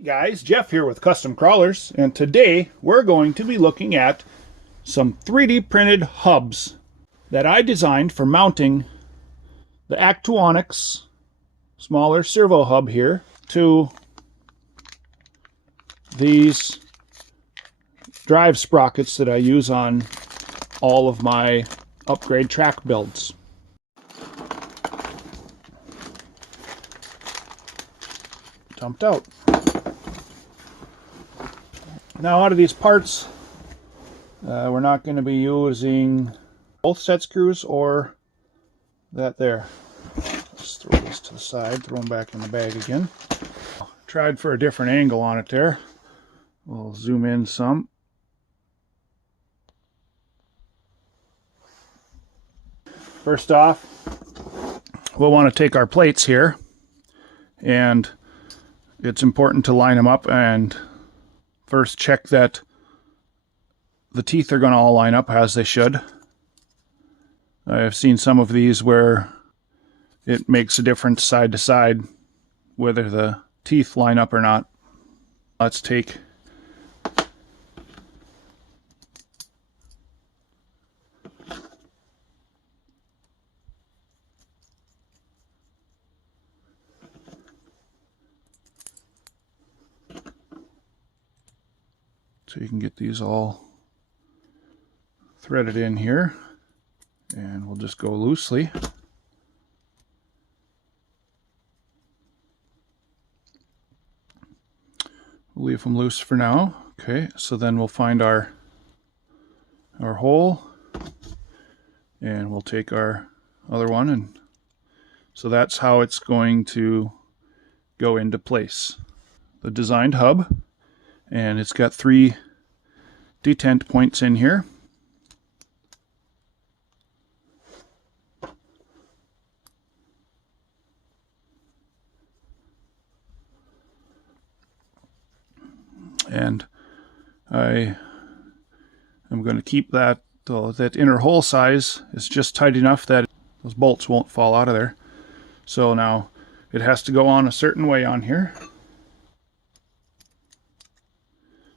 Hey guys, Jeff here with Custom Crawlerz, and today we're going to be looking at some 3D printed hubs that I designed for mounting the Actuonics smaller servo hub here to these drive sprockets that I use on all of my upgrade track builds. Dumped out. Now out of these parts, we're not going to be using both set screws or that there. Let's throw this to the side, throw them back in the bag again. Tried for a different angle on it there. We'll zoom in some. First off, we'll want to take our plates here, and it's important to line them up and first check that the teeth are going to all line up as they should. I've seen some of these where it makes a difference side to side whether the teeth line up or not. Let's take so you can get these all threaded in here, and we'll just go loosely. We'll leave them loose for now. Okay, so then we'll find our hole, and we'll take our other one, and so that's how it's going to go into place. The designed hub, and it's got 3 detent points in here. And I am going to keep that inner hole size is just tight enough that those bolts won't fall out of there. So now it has to go on a certain way on here.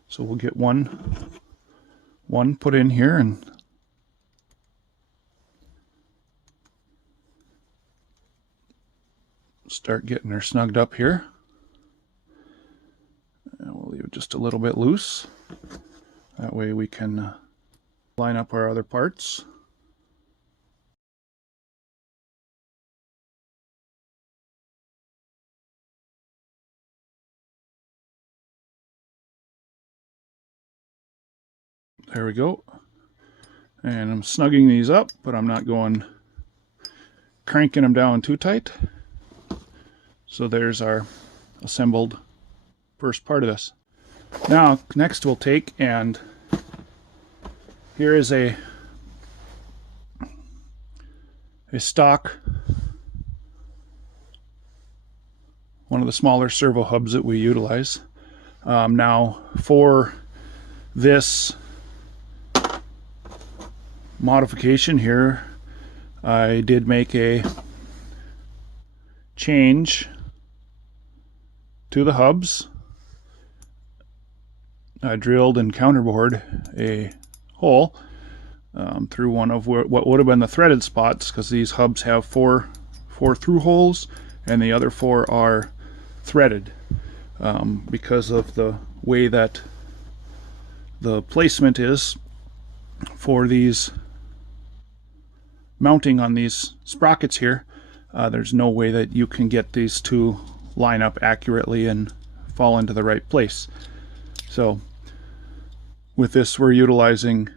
So we'll get one put in here and start getting her snugged up here. And we'll leave it just a little bit loose. That way we can line up our other parts. There we go. And I'm snugging these up, but I'm not cranking them down too tight. So there's our assembled first part of this. Now, next we'll take, and here is a stock, one of the smaller servo hubs that we utilize. Now, for this modification here, I did make a change to the hubs. I drilled and counterbored a hole through one of what would have been the threaded spots, because these hubs have four through holes and the other 4 are threaded, because of the way that the placement is for these mounting on these sprockets here. There's no way that you can get these to line up accurately and fall into the right place. So with this, we're utilizing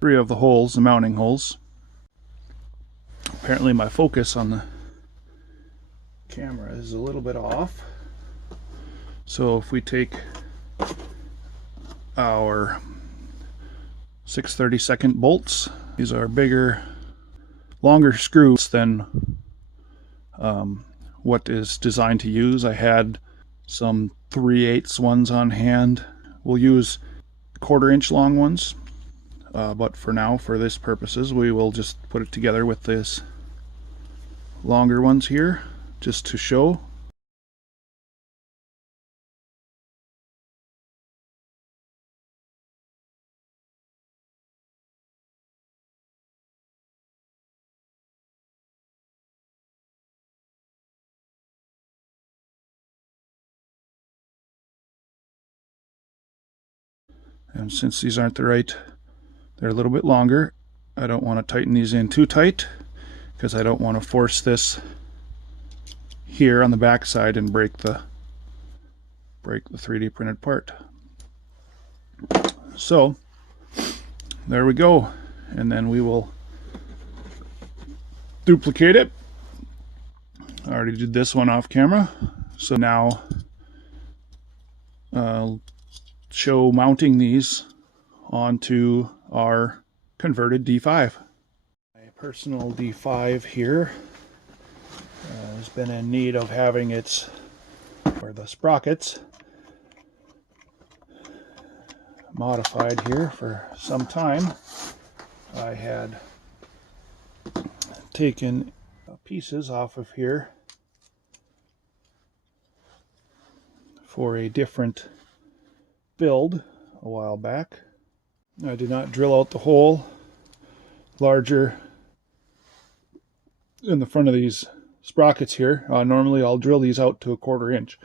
3 of the holes, the mounting holes. Apparently my focus on the camera is a little bit off. So if we take our 6/32 bolts, these are bigger, longer screws than what is designed to use. I had some 3/8 ones on hand. We'll use 1/4 inch long ones, but for now, for this purposes, we will just put it together with this longer ones here, just to show. And since these aren't the right, they're a little bit longer, I don't want to tighten these in too tight because I don't want to force this here on the back side and break the 3D printed part. So there we go, and then we will duplicate it. I already did this one off camera, so now I'll show mounting these onto our converted D5. My personal D5 here has been in need of having its, or the sprockets, modified here for some time. I had taken pieces off of here for a different build a while back. I did not drill out the hole larger in the front of these sprockets here. Normally I'll drill these out to 1/4 inch,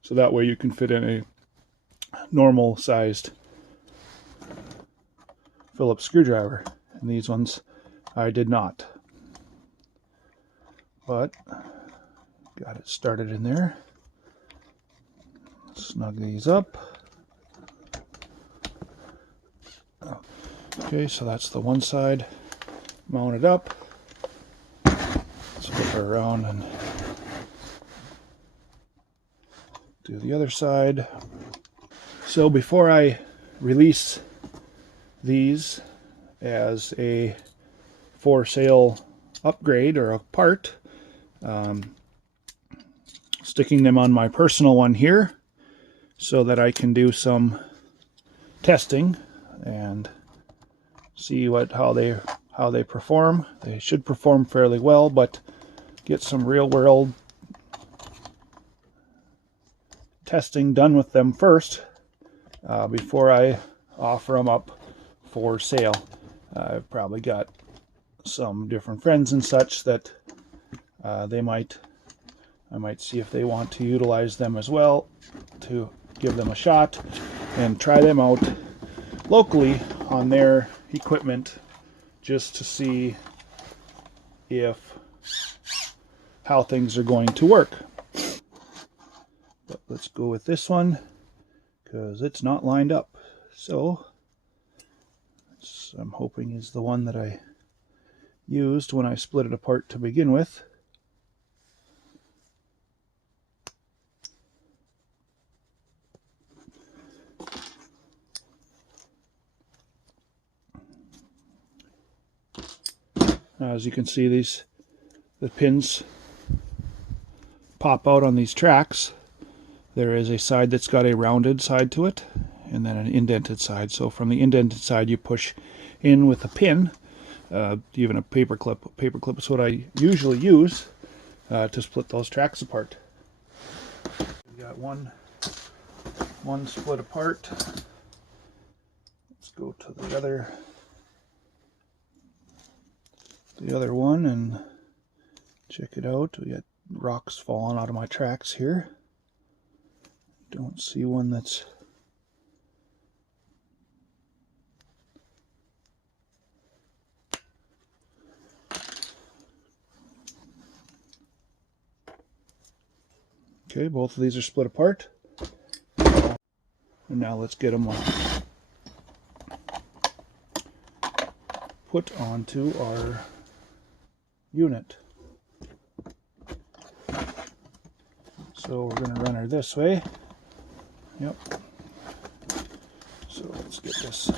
so that way you can fit in a normal sized Phillips screwdriver. And these ones I did not, but got it started in there. Snug these up. Okay, so that's the one side mounted up. Let's flip her around and do the other side. So before I release these as a for sale upgrade or a part, sticking them on my personal one here so that I can do some testing and see how they perform. They should perform fairly well, but get some real world testing done with them first before I offer them up for sale. I've probably got some different friends and such that I might see if they want to utilize them as well, to give them a shot and try them out locally on their equipment, just to see how things are going to work. But let's go with this one because it's not lined up. So I'm hoping is the one that I used when I split it apart to begin with. Now, as you can see, the pins pop out on these tracks. There is a side that's got a rounded side to it, and then an indented side. So from the indented side, you push in with a pin, even a paper clip. A paper clip is what I usually use to split those tracks apart. We got one split apart. Let's go to the other one and check it out. We got rocks falling out of my tracks here. Don't see one that's okay. Both of these are split apart, and now let's get them put onto our unit. So we're going to run her this way. Yep. So let's get this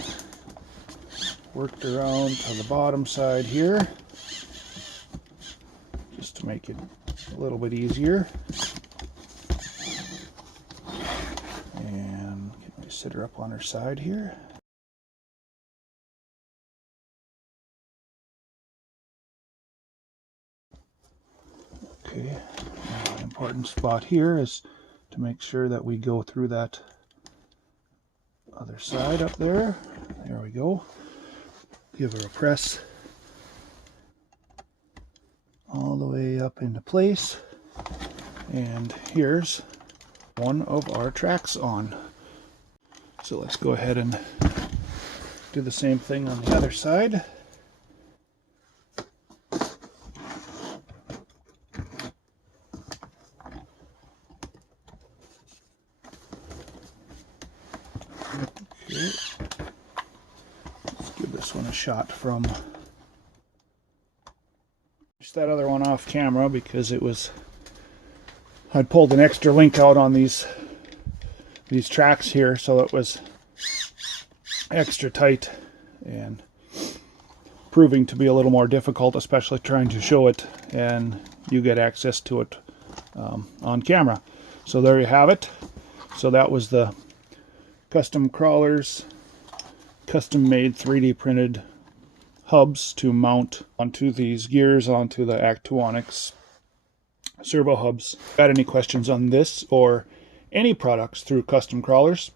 worked around to the bottom side here, just to make it a little bit easier. And can I sit her up on her side here? Okay, now an important spot here is to make sure that we go through that other side up there. There we go. Give her a press all the way up into place. And here's one of our tracks on. So let's go ahead and Do the same thing on the other side. Okay. Let's give this one a shot from just that other one off camera because I'd pulled an extra link out on these tracks here, so it was extra tight and proving to be a little more difficult, especially trying to show it and you get access to it on camera. So there you have it. So that was the custom Crawlerz custom made 3D printed hubs to mount onto these gears onto the Actuonics servo hubs. Got any questions on this or any products through Custom Crawlerz?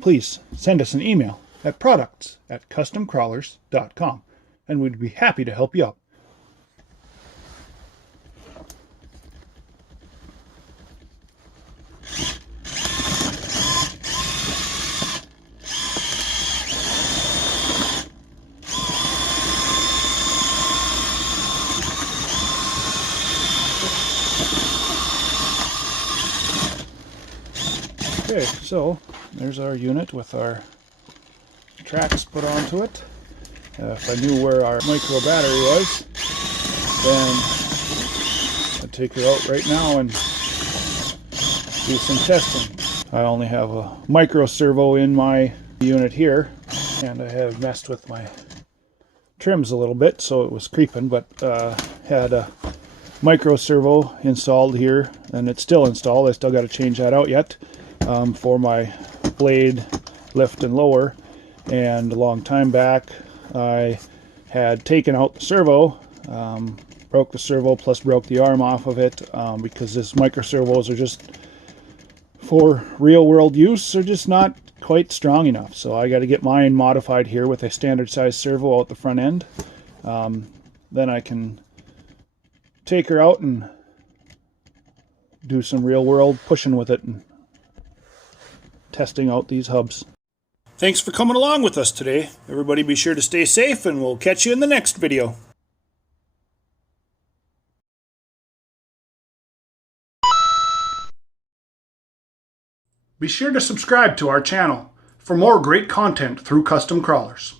Please send us an email at products@customcrawlerz.com and we'd be happy to help you out. Okay, so there's our unit with our tracks put onto it. If I knew where our micro battery was, then I'd take her out right now and do some testing. I only have a micro servo in my unit here, and I have messed with my trims a little bit, so it was creeping, but had a micro servo installed here, and it's still installed. I still got to change that out yet. For my blade lift and lower, and a long time back I had taken out the servo, broke the servo plus broke the arm off of it because this micro servos are just for real world use, they're just not quite strong enough. So I got to get mine modified here with a standard size servo out the front end. Then I can take her out and do some real world pushing with it and testing out these hubs. Thanks for coming along with us today. Everybody be sure to stay safe, and we'll catch you in the next video. Be sure to subscribe to our channel for more great content through Custom Crawlerz.